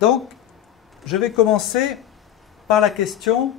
Donc, je vais commencer par la question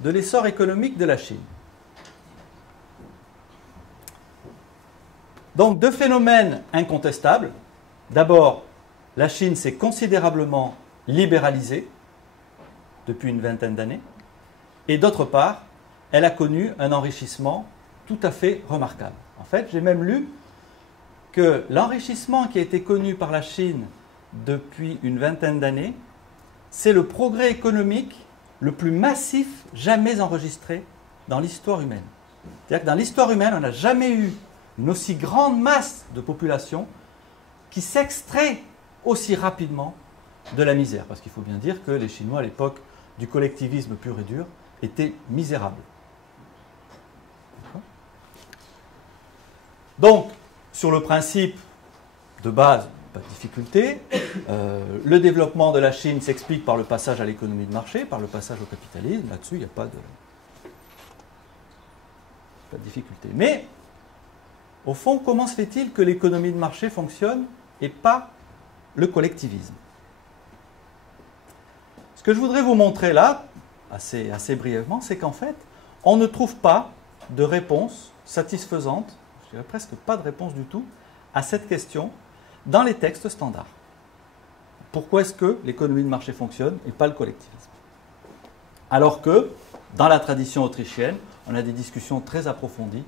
de l'essor économique de la Chine. Donc, deux phénomènes incontestables. D'abord, la Chine s'est considérablement libéralisée depuis une vingtaine d'années. Et d'autre part, elle a connu un enrichissement tout à fait remarquable. En fait, j'ai même lu que l'enrichissement qui a été connu par la Chine depuis une vingtaine d'années, c'est le progrès économique le plus massif jamais enregistré dans l'histoire humaine. C'est-à-dire que dans l'histoire humaine, on n'a jamais eu une aussi grande masse de population qui s'extrait aussi rapidement de la misère. Parce qu'il faut bien dire que les Chinois, à l'époque du collectivisme pur et dur, étaient misérables. Donc, sur le principe de base, pas de difficulté, le développement de la Chine s'explique par le passage à l'économie de marché, par le passage au capitalisme. Là-dessus, il n'y a pas de difficulté. Mais, au fond, comment se fait-il que l'économie de marché fonctionne et pas le collectivisme? Ce que je voudrais vous montrer là, assez brièvement, c'est qu'en fait, on ne trouve pas de réponse satisfaisante, je dirais presque pas de réponse du tout, à cette question dans les textes standards. Pourquoi est-ce que l'économie de marché fonctionne et pas le collectivisme? Alors que, dans la tradition autrichienne, on a des discussions très approfondies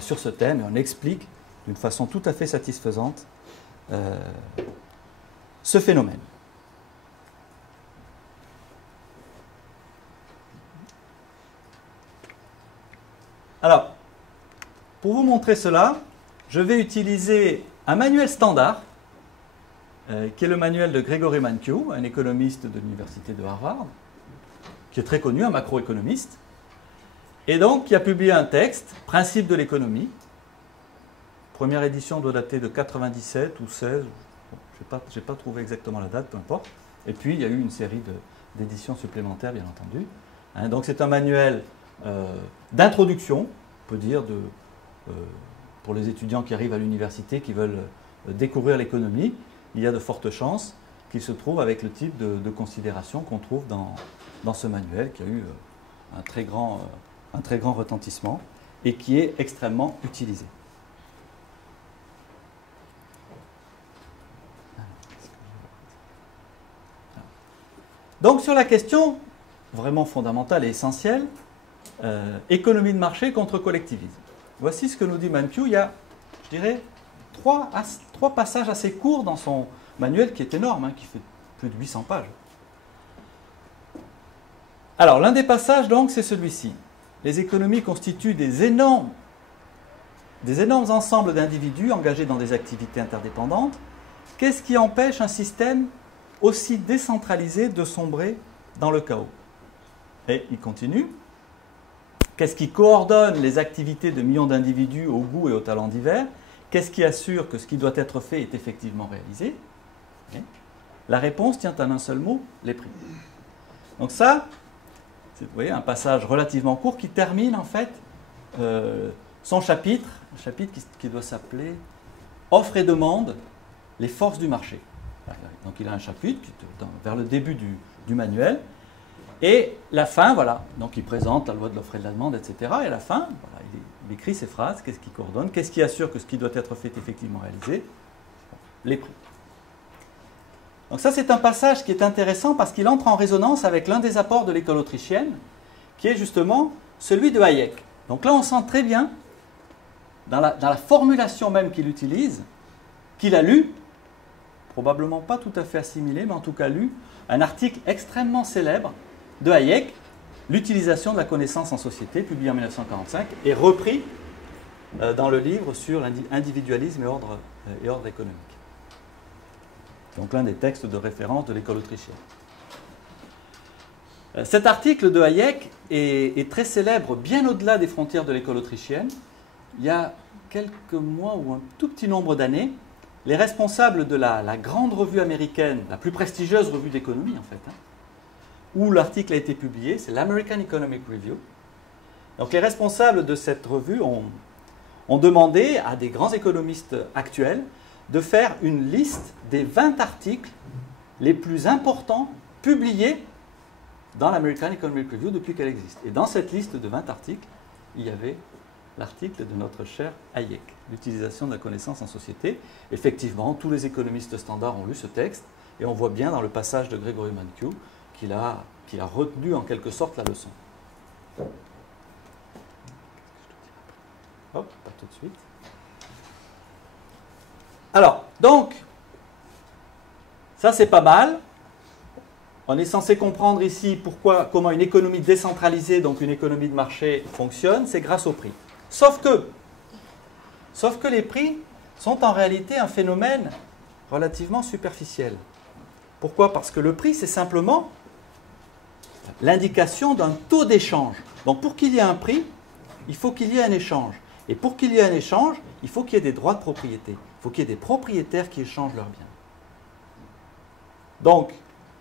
sur ce thème et on explique d'une façon tout à fait satisfaisante ce phénomène. Alors, pour vous montrer cela, je vais utiliser un manuel standard, qui est le manuel de Gregory Mankiw, un économiste de l'université de Harvard, qui est très connu, un macroéconomiste, et donc qui a publié un texte, Principes de l'économie. Première édition doit dater de 97 ou 16, je n'ai pas trouvé exactement la date, peu importe. Et puis il y a eu une série d'éditions supplémentaires, bien entendu. Donc c'est un manuel d'introduction, on peut dire, pour les étudiants qui arrivent à l'université, qui veulent découvrir l'économie. Il y a de fortes chances qu'il se trouve avec le type de considération qu'on trouve dans ce manuel, qui a eu un très grand retentissement et qui est extrêmement utilisé. Donc sur la question vraiment fondamentale et essentielle, économie de marché contre collectivisme. Voici ce que nous dit Mankiw. Il y a, je dirais, trois passages assez courts dans son manuel qui est énorme, qui fait plus de 800 pages. Alors, l'un des passages, donc, c'est celui-ci. Les économies constituent des énormes ensembles d'individus engagés dans des activités interdépendantes. Qu'est-ce qui empêche un système aussi décentralisé de sombrer dans le chaos? Et il continue. Qu'est-ce qui coordonne les activités de millions d'individus aux goûts et aux talents divers? Qu'est-ce qui assure que ce qui doit être fait est effectivement réalisé? La réponse tient en un seul mot, les prix. Donc ça, c'est, vous voyez, un passage relativement court qui termine en fait son chapitre, un chapitre qui doit s'appeler « Offre et demande, les forces du marché ». Donc il a un chapitre qui est vers le début du manuel. Et la fin, voilà, donc il présente la loi de l'offre et de la demande, etc. Et à la fin, voilà, il écrit ces phrases, qu'est-ce qui coordonne, qu'est-ce qui assure que ce qui doit être fait est effectivement réalisé? Les prix. Donc ça, c'est un passage qui est intéressant parce qu'il entre en résonance avec l'un des apports de l'école autrichienne, qui est justement celui de Hayek. Donc là, on sent très bien, dans la formulation même qu'il utilise, qu'il a lu, probablement pas tout à fait assimilé, mais en tout cas lu, un article extrêmement célèbre de Hayek, l'utilisation de la connaissance en société, publié en 1945, et repris dans le livre sur l'individualisme et ordre économique. Donc l'un des textes de référence de l'école autrichienne. Cet article de Hayek est très célèbre bien au-delà des frontières de l'école autrichienne. Il y a quelques mois ou un tout petit nombre d'années, les responsables de la grande revue américaine, la plus prestigieuse revue d'économie en fait, où l'article a été publié, c'est l'American Economic Review. Donc les responsables de cette revue ont demandé à des grands économistes actuels de faire une liste des 20 articles les plus importants publiés dans l'American Economic Review depuis qu'elle existe. Et dans cette liste de 20 articles, il y avait l'article de notre cher Hayek, l'utilisation de la connaissance en société. Effectivement, tous les économistes standards ont lu ce texte, et on voit bien dans le passage de Gregory Mankiw qu'il a retenu en quelque sorte la leçon. Hop, pas tout de suite. Alors, donc, ça c'est pas mal. On est censé comprendre ici comment une économie décentralisée, donc une économie de marché, fonctionne, c'est grâce au prix. Sauf que les prix sont en réalité un phénomène relativement superficiel. Pourquoi? Parce que le prix, c'est simplement l'indication d'un taux d'échange. Donc pour qu'il y ait un prix, il faut qu'il y ait un échange. Et pour qu'il y ait un échange, il faut qu'il y ait des droits de propriété. Il faut qu'il y ait des propriétaires qui échangent leurs biens. Donc,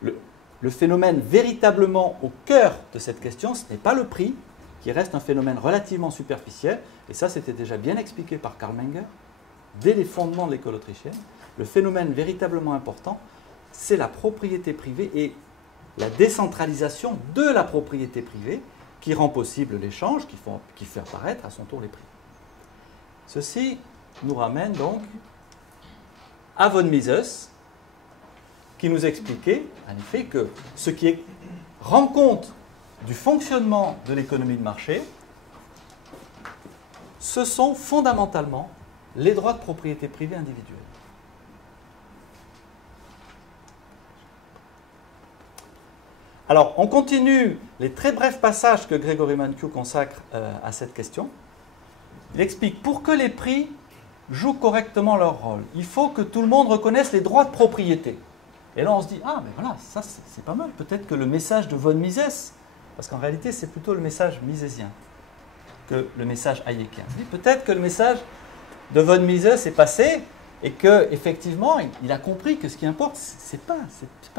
le phénomène véritablement au cœur de cette question, ce n'est pas le prix, qui reste un phénomène relativement superficiel, et ça c'était déjà bien expliqué par Karl Menger, dès les fondements de l'école autrichienne. Le phénomène véritablement important, c'est la propriété privée et la décentralisation de la propriété privée qui rend possible l'échange, qui fait apparaître à son tour les prix. Ceci nous ramène donc à von Mises, qui nous expliquait en effet que ce qui rend compte du fonctionnement de l'économie de marché, ce sont fondamentalement les droits de propriété privée individuels. Alors, on continue les très brefs passages que Gregory Mankiw consacre à cette question. Il explique, pour que les prix jouent correctement leur rôle, il faut que tout le monde reconnaisse les droits de propriété. Et là, on se dit, ah, mais voilà, ça c'est pas mal. Peut-être que le message de von Mises, parce qu'en réalité, c'est plutôt le message misésien que le message hayekien. Peut-être que le message de von Mises est passé et qu'effectivement, il a compris que ce qui importe, c'est pas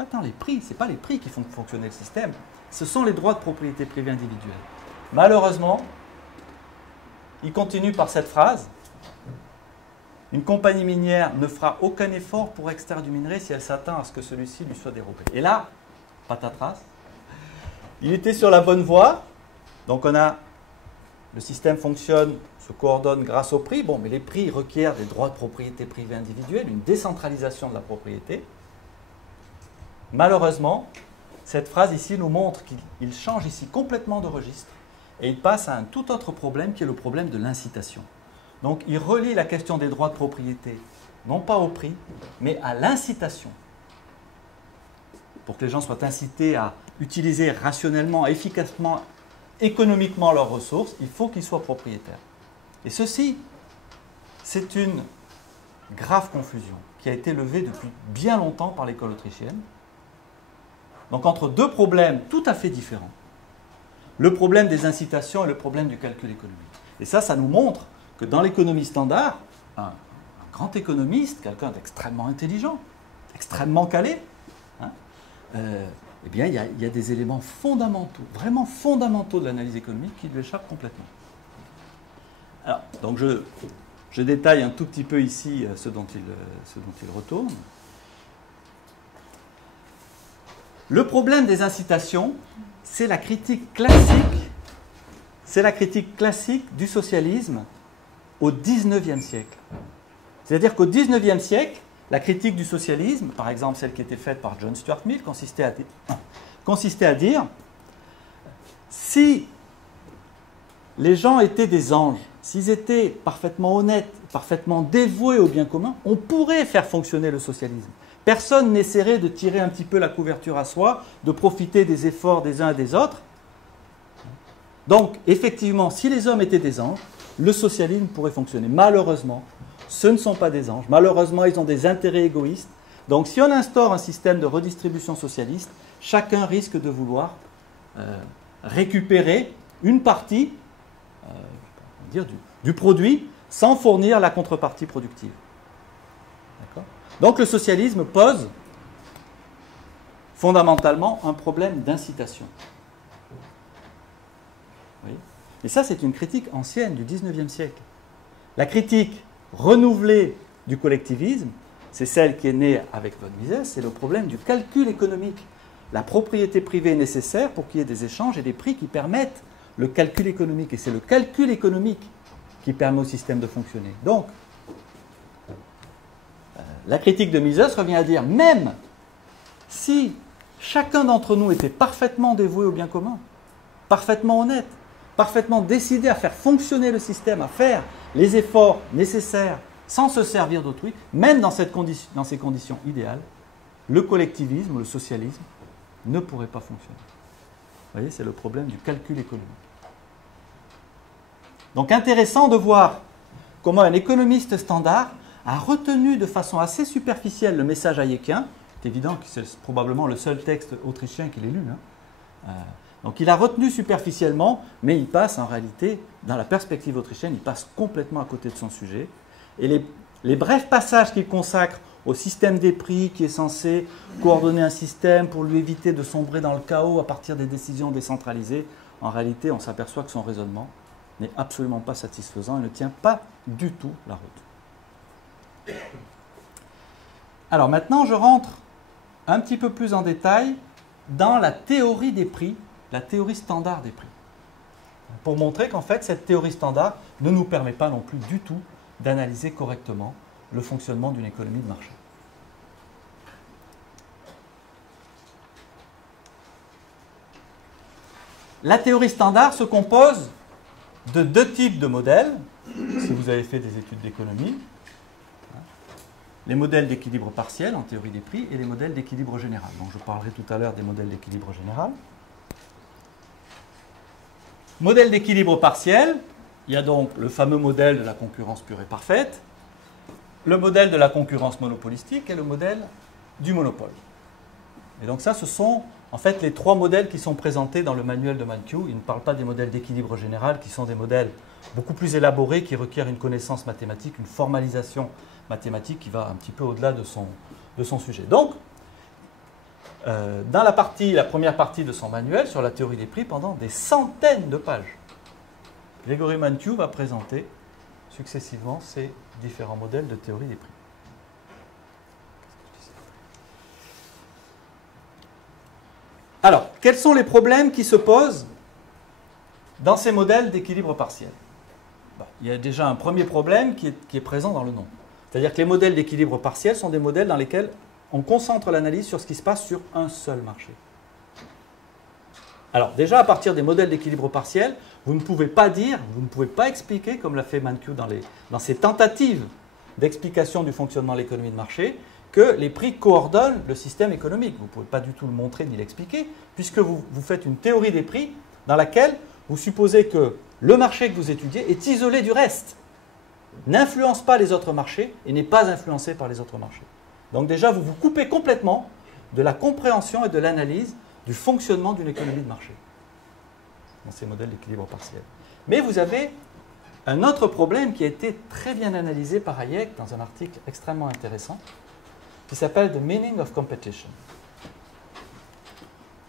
tant les prix, c'est pas les prix qui font fonctionner le système, ce sont les droits de propriété privée individuelle. Malheureusement, il continue par cette phrase. Une compagnie minière ne fera aucun effort pour extraire du minerai si elle s'attend à ce que celui-ci lui soit dérobé. Et là, patatras, il était sur la bonne voie. Donc le système fonctionne, se coordonne grâce au prix. Bon, mais les prix requièrent des droits de propriété privée individuelle, une décentralisation de la propriété. Malheureusement, cette phrase ici nous montre qu'il change ici complètement de registre et il passe à un tout autre problème qui est le problème de l'incitation. Donc il relie la question des droits de propriété, non pas au prix, mais à l'incitation. Pour que les gens soient incités à utiliser rationnellement, efficacement, économiquement leurs ressources, il faut qu'ils soient propriétaires. Et ceci, c'est une grave confusion qui a été levée depuis bien longtemps par l'école autrichienne. Donc entre deux problèmes tout à fait différents. Le problème des incitations et le problème du calcul économique. Et ça nous montre que dans l'économie standard, un grand économiste, quelqu'un d'extrêmement intelligent, extrêmement calé, eh bien, il y a des éléments fondamentaux, vraiment fondamentaux de l'analyse économique qui lui échappent complètement. Alors, donc je détaille un tout petit peu ici ce dont il retourne. Le problème des incitations, c'est la critique classique, du socialisme au XIXe siècle. C'est-à-dire qu'au XIXe siècle, la critique du socialisme, par exemple celle qui était faite par John Stuart Mill, consistait à dire si les gens étaient des anges, s'ils étaient parfaitement honnêtes, parfaitement dévoués au bien commun, on pourrait faire fonctionner le socialisme. Personne n'essaierait de tirer un petit peu la couverture à soi, de profiter des efforts des uns et des autres. Donc, effectivement, si les hommes étaient des anges, le socialisme pourrait fonctionner. Malheureusement, ce ne sont pas des anges. Malheureusement, ils ont des intérêts égoïstes. Donc, si on instaure un système de redistribution socialiste, chacun risque de vouloir récupérer une partie du produit sans fournir la contrepartie productive. D'accord ? Donc, le socialisme pose fondamentalement un problème d'incitation. Oui. Et ça, c'est une critique ancienne du XIXe siècle. La critique renouvelée du collectivisme c'est celle qui est née avec von Mises, c'est le problème du calcul économique. La propriété privée est nécessaire pour qu'il y ait des échanges et des prix qui permettent le calcul économique. Et c'est le calcul économique qui permet au système de fonctionner. Donc, la critique de Mises revient à dire, même si chacun d'entre nous était parfaitement dévoué au bien commun, parfaitement honnête, parfaitement décidé à faire fonctionner le système, à faire les efforts nécessaires sans se servir d'autrui, même dans ces conditions idéales, le collectivisme, le socialisme, ne pourrait pas fonctionner. Vous voyez, c'est le problème du calcul économique. Donc intéressant de voir comment un économiste standard a retenu de façon assez superficielle le message hayekien. C'est évident que c'est probablement le seul texte autrichien qu'il ait lu. Donc il a retenu superficiellement, mais il passe en réalité, dans la perspective autrichienne, il passe complètement à côté de son sujet. Et les brefs passages qu'il consacre au système des prix qui est censé coordonner un système pour lui éviter de sombrer dans le chaos à partir des décisions décentralisées, en réalité on s'aperçoit que son raisonnement n'est absolument pas satisfaisant et ne tient pas du tout la route. Alors maintenant je rentre un petit peu plus en détail dans la théorie des prix, la théorie standard des prix, pour montrer qu'en fait cette théorie standard ne nous permet pas non plus du tout d'analyser correctement le fonctionnement d'une économie de marché. La théorie standard se compose de deux types de modèles, si vous avez fait des études d'économie. Les modèles d'équilibre partiel en théorie des prix et les modèles d'équilibre général. Donc je parlerai tout à l'heure des modèles d'équilibre général. Modèle d'équilibre partiel, il y a donc le fameux modèle de la concurrence pure et parfaite, le modèle de la concurrence monopolistique et le modèle du monopole. Et donc ça, ce sont en fait les trois modèles qui sont présentés dans le manuel de Mankiw. Il ne parle pas des modèles d'équilibre général qui sont des modèles beaucoup plus élaborés qui requièrent une connaissance mathématique, une formalisation mathématique qui va un petit peu au-delà de son sujet. Donc, dans la première partie de son manuel sur la théorie des prix, pendant des centaines de pages, Grégory Mankiw va présenter successivement ces différents modèles de théorie des prix. Alors, quels sont les problèmes qui se posent dans ces modèles d'équilibre partiel? Il y a déjà un premier problème qui est présent dans le nom. C'est-à-dire que les modèles d'équilibre partiel sont des modèles dans lesquels on concentre l'analyse sur ce qui se passe sur un seul marché. Alors déjà, à partir des modèles d'équilibre partiel, vous ne pouvez pas dire, vous ne pouvez pas expliquer, comme l'a fait Mankiw dans ses tentatives d'explication du fonctionnement de l'économie de marché, que les prix coordonnent le système économique. Vous ne pouvez pas du tout le montrer ni l'expliquer, puisque vous faites une théorie des prix dans laquelle vous supposez que le marché que vous étudiez est isolé du reste, n'influence pas les autres marchés et n'est pas influencé par les autres marchés. Donc déjà, vous vous coupez complètement de la compréhension et de l'analyse du fonctionnement d'une économie de marché dans ces modèles d'équilibre partiel. Mais vous avez un autre problème qui a été très bien analysé par Hayek dans un article extrêmement intéressant qui s'appelle « The Meaning of Competition ».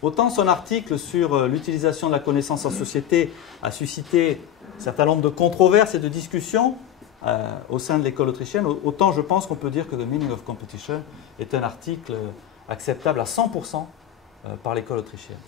Autant son article sur l'utilisation de la connaissance en société a suscité un certain nombre de controverses et de discussions au sein de l'école autrichienne, autant je pense qu'on peut dire que « The Meaning of Competition » est un article acceptable à 100% par l'école autrichienne.